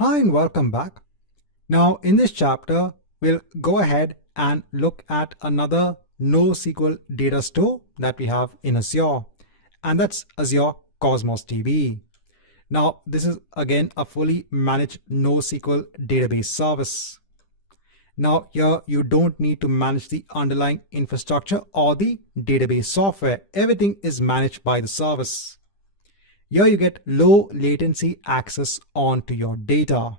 Hi and welcome back. Now in this chapter, we'll go ahead and look at another NoSQL data store that we have in Azure, and that's Azure Cosmos DB. Now this is again a fully managed NoSQL database service. Now here you don't need to manage the underlying infrastructure or the database software. Everything is managed by the service. Here you get low latency access onto your data.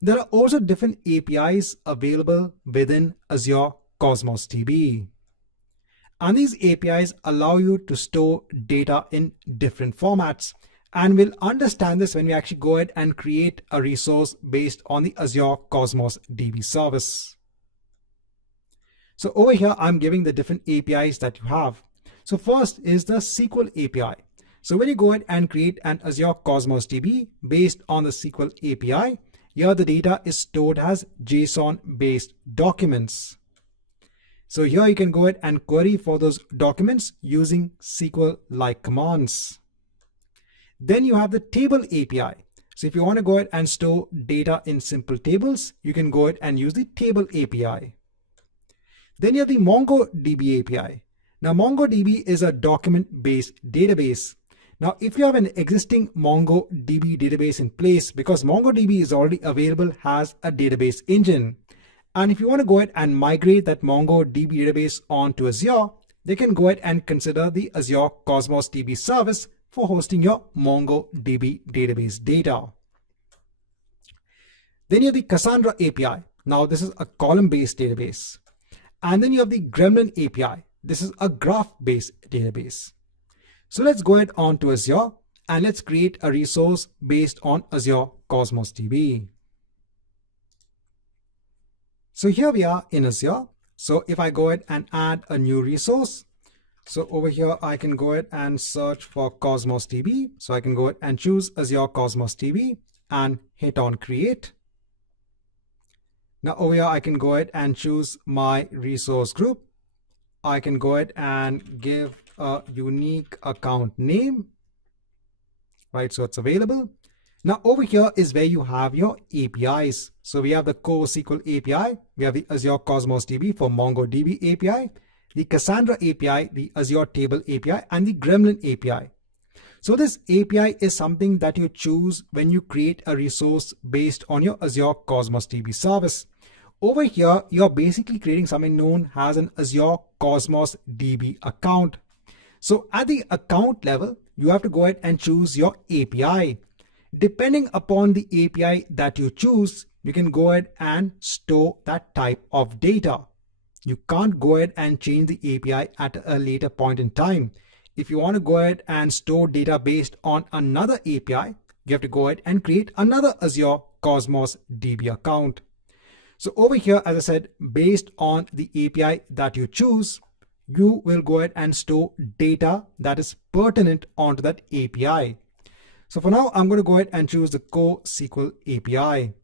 There are also different APIs available within Azure Cosmos DB. And these APIs allow you to store data in different formats. And we'll understand this when we actually go ahead and create a resource based on the Azure Cosmos DB service. So over here, I'm giving the different APIs that you have. So first is the SQL API. So when you go ahead and create an Azure Cosmos DB based on the SQL API, here the data is stored as JSON-based documents. So here you can go ahead and query for those documents using SQL-like commands. Then you have the table API. So if you want to go ahead and store data in simple tables, you can go ahead and use the table API. Then you have the MongoDB API. Now MongoDB is a document-based database. Now, if you have an existing MongoDB database in place, because MongoDB is already available as a database engine, and if you want to go ahead and migrate that MongoDB database onto Azure, they can go ahead and consider the Azure Cosmos DB service for hosting your MongoDB database data. Then you have the Cassandra API. Now, this is a column-based database. And then you have the Gremlin API. This is a graph-based database. So let's go ahead on to Azure and let's create a resource based on Azure Cosmos DB. So here we are in Azure. So if I go ahead and add a new resource, so over here I can go ahead and search for Cosmos DB. So I can go ahead and choose Azure Cosmos DB and hit on create. Now over here I can go ahead and choose my resource group. I can go ahead and give a unique account name, right? So it's available. Now over here is where you have your APIs. So we have the core SQL API, we have the Azure Cosmos DB for MongoDB API, the Cassandra API, the Azure Table API, and the Gremlin API. So this API is something that you choose when you create a resource based on your Azure Cosmos DB service. Over here, you're basically creating something known as an Azure Cosmos DB account. So at the account level, you have to go ahead and choose your API. Depending upon the API that you choose, you can go ahead and store that type of data. You can't go ahead and change the API at a later point in time. If you want to go ahead and store data based on another API, you have to go ahead and create another Azure Cosmos DB account. So over here, as I said, based on the API that you choose, you will go ahead and store data that is pertinent onto that API. So for now, I'm going to go ahead and choose the core SQL API.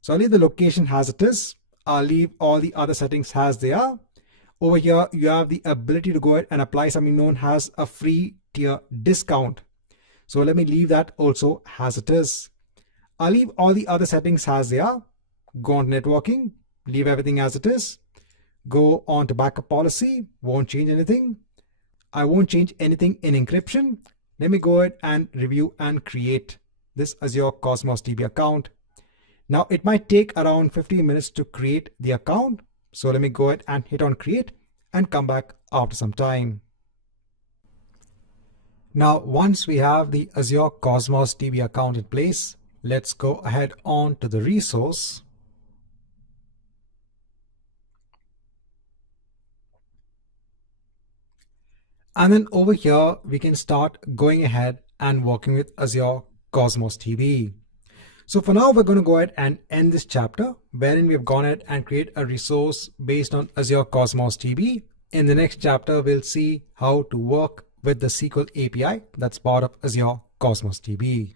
So I'll leave the location as it is. I'll leave all the other settings as they are. Over here, you have the ability to go ahead and apply something known as a free tier discount. So let me leave that also as it is. I'll leave all the other settings as they are. Go on to networking, leave everything as it is. Go on to backup policy, won't change anything. I won't change anything in encryption. Let me go ahead and review and create this Azure Cosmos DB account. Now it might take around 15 minutes to create the account. So let me go ahead and hit on create and come back after some time. Now, once we have the Azure Cosmos DB account in place, let's go ahead on to the resource. And then over here, we can start going ahead and working with Azure Cosmos DB. So for now, we're going to go ahead and end this chapter, wherein we've gone ahead and create a resource based on Azure Cosmos DB. In the next chapter, we'll see how to work with the SQL API that's part of Azure Cosmos DB.